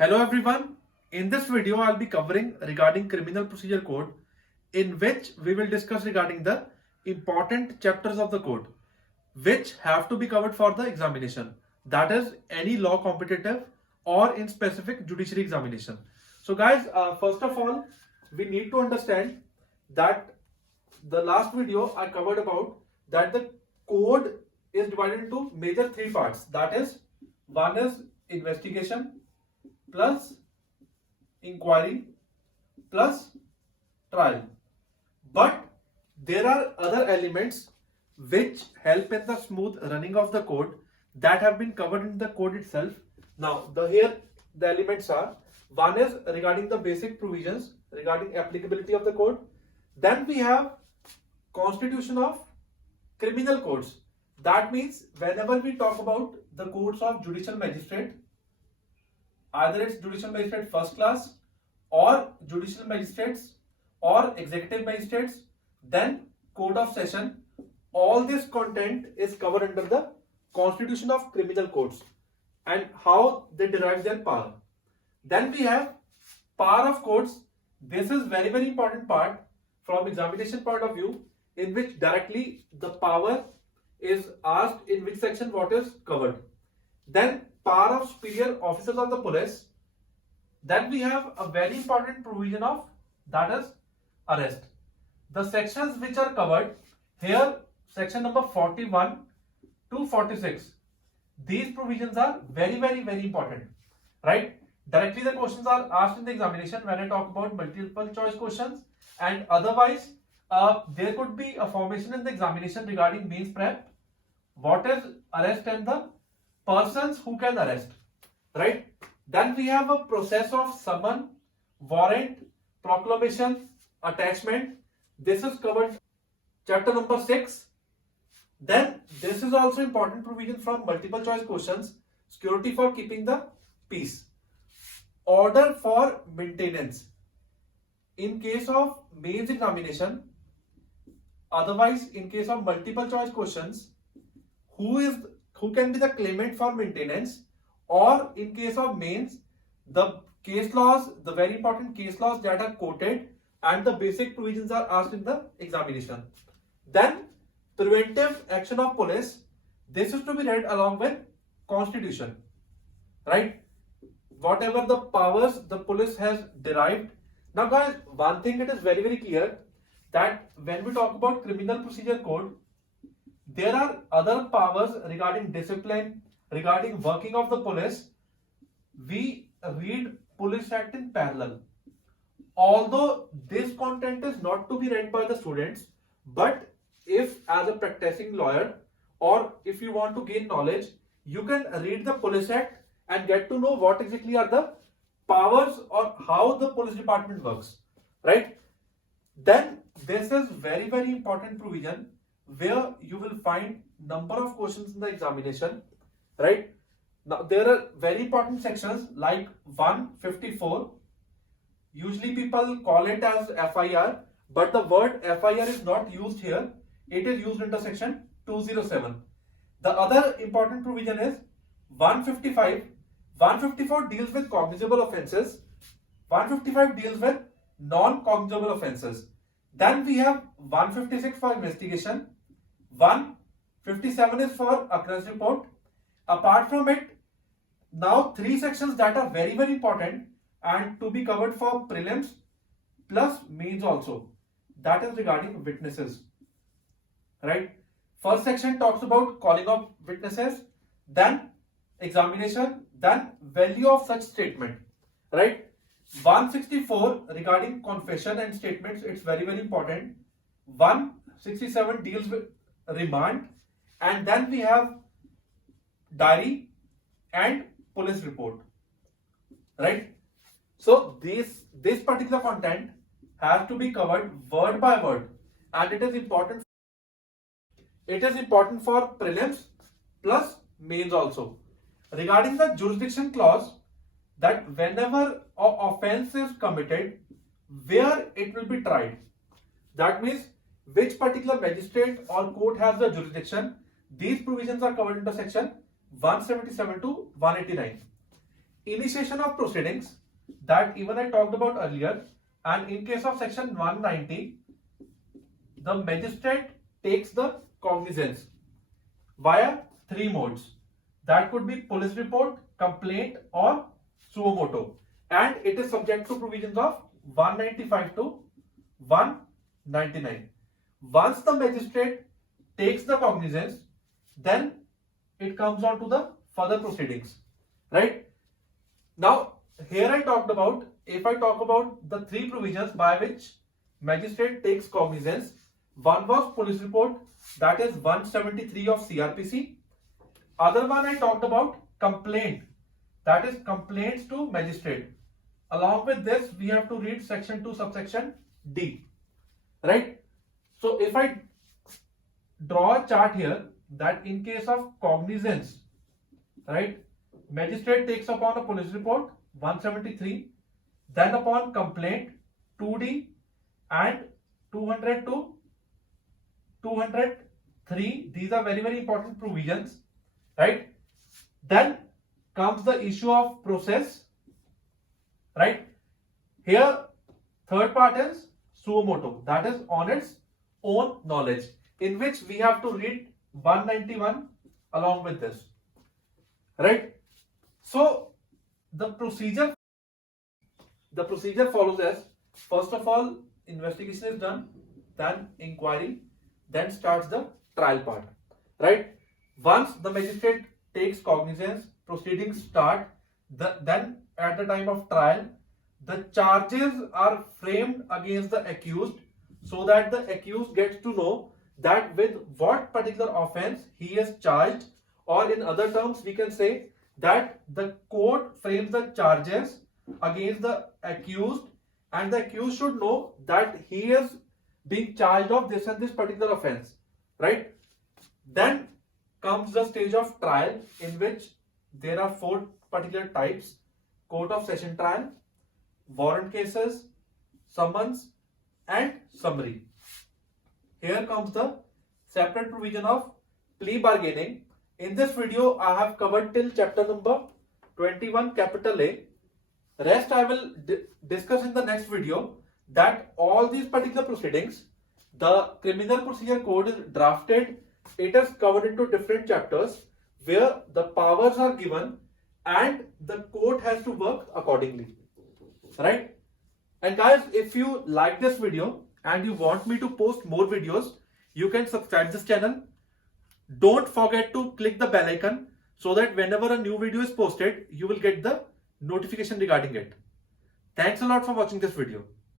Hello everyone. In this video, I'll be covering regarding Criminal Procedure Code, in which we will discuss regarding the important chapters of the code, which have to be covered for the examination. That is any law competitive or in specific judiciary examination. So guys, first of all, we need to understand that the last video I covered about that the code is divided into major three parts. That is, one is investigation plus inquiry plus trial. But there are other elements which help in the smooth running of the code that have been covered in the code itself. Now, here the elements are: one is regarding the basic provisions regarding applicability of the code. Then we have constitution of criminal codes. That means whenever we talk about the codes of judicial magistrate, either it's judicial magistrate first class or judicial magistrates or executive magistrates, then code of session, all this content is covered under the constitution of criminal codes and how they derive their power. Then we have power of courts. This is very important part from examination point of view, in which directly the power is asked in which section what is covered. Then power of superior officers of the police. Then we have a very important provision of, that is, arrest. The sections which are covered here, section number 41 to 46. These provisions are very important, right? Directly the questions are asked in the examination when I talk about multiple choice questions, and otherwise there could be a formation in the examination regarding means prep, what is arrest and the persons who can arrest, right? Then we have a process of summon, warrant, proclamation, attachment. This is covered chapter number 6. Then this is also important provision from multiple choice questions: security for keeping the peace, order for maintenance in case of mains examination. Otherwise, in case of multiple choice questions, who can be the claimant for maintenance, or in case of mains, the case laws, the very important case laws that are quoted and the basic provisions are asked in the examination. Then preventive action of police. This is to be read along with constitution, right? Whatever the powers the police has derived. Now guys, one thing it is very clear that when we talk about criminal procedure code, there are other powers regarding discipline, regarding working of the police. We read Police Act in parallel. Although this content is not to be read by the students, but if as a practicing lawyer or if you want to gain knowledge, you can read the Police Act and get to know what exactly are the powers or how the police department works, right? Then this is very important provision where you will find number of questions in the examination, right? Now there are very important sections like 154. Usually people call it as FIR, but the word FIR is not used here. It is used under section 207. The other important provision is 155. 154 deals with cognizable offences. 155 deals with non-cognizable offences. Then we have 156 for investigation. 157 is for occurrence report. Apart from it, now three sections that are very important and to be covered for prelims plus mains also. That is regarding witnesses, right? First section talks about calling of witnesses, then examination, then value of such statement, right? 164 regarding confession and statements, it's very important. 167 deals with remand, and then we have diary and police report, right? So this particular content has to be covered word by word, and it is important for prelims plus mains also. Regarding the jurisdiction clause, that whenever an offense is committed, where it will be tried, that means which particular magistrate or court has the jurisdiction. These provisions are covered under section 177 to 189. initiation of proceedings that even I talked about earlier, and in case of section 190, the magistrate takes the cognizance via three modes. That could be police report, complaint, or suo motu, and it is subject to provisions of 195 to 199. Once the magistrate takes the cognizance, then it comes on to the further proceedings, right? Now, here I talked about, if I talk about the three provisions by which magistrate takes cognizance, one was police report, that is 173 of CRPC. Other one I talked about complaint, that is complaints to magistrate. Along with this, we have to read section 2 subsection D, right? So if I draw a chart here, that in case of cognizance, right, magistrate takes upon a police report 173, then upon complaint 2D and 200 to 203. These are very important provisions, right? Then comes the issue of process, right? Here third part is suo motu, that is on its own knowledge, in which we have to read 191 along with this, right? So the procedure follows as, first of all, investigation is done, then inquiry, then starts the trial part, right? Once the magistrate takes cognizance, proceedings start. Then at the time of trial, the charges are framed against the accused, so that the accused gets to know that with what particular offense he is charged, or in other terms we can say that the court frames the charges against the accused, and the accused should know that he is being charged of this and this particular offense, right? Then comes the stage of trial, in which there are four particular types: court of session trial, warrant cases, summons, and summary. Here comes the separate provision of plea bargaining. In this video, I have covered till chapter number 21 capital A. Rest I will discuss in the next video, that all these particular proceedings, the criminal procedure code is drafted, it is covered into different chapters where the powers are given and the court has to work accordingly, right? And guys, if you like this video and you want me to post more videos, you can subscribe this channel. Don't forget to click the bell icon, so that whenever a new video is posted, you will get the notification regarding it. Thanks a lot for watching this video.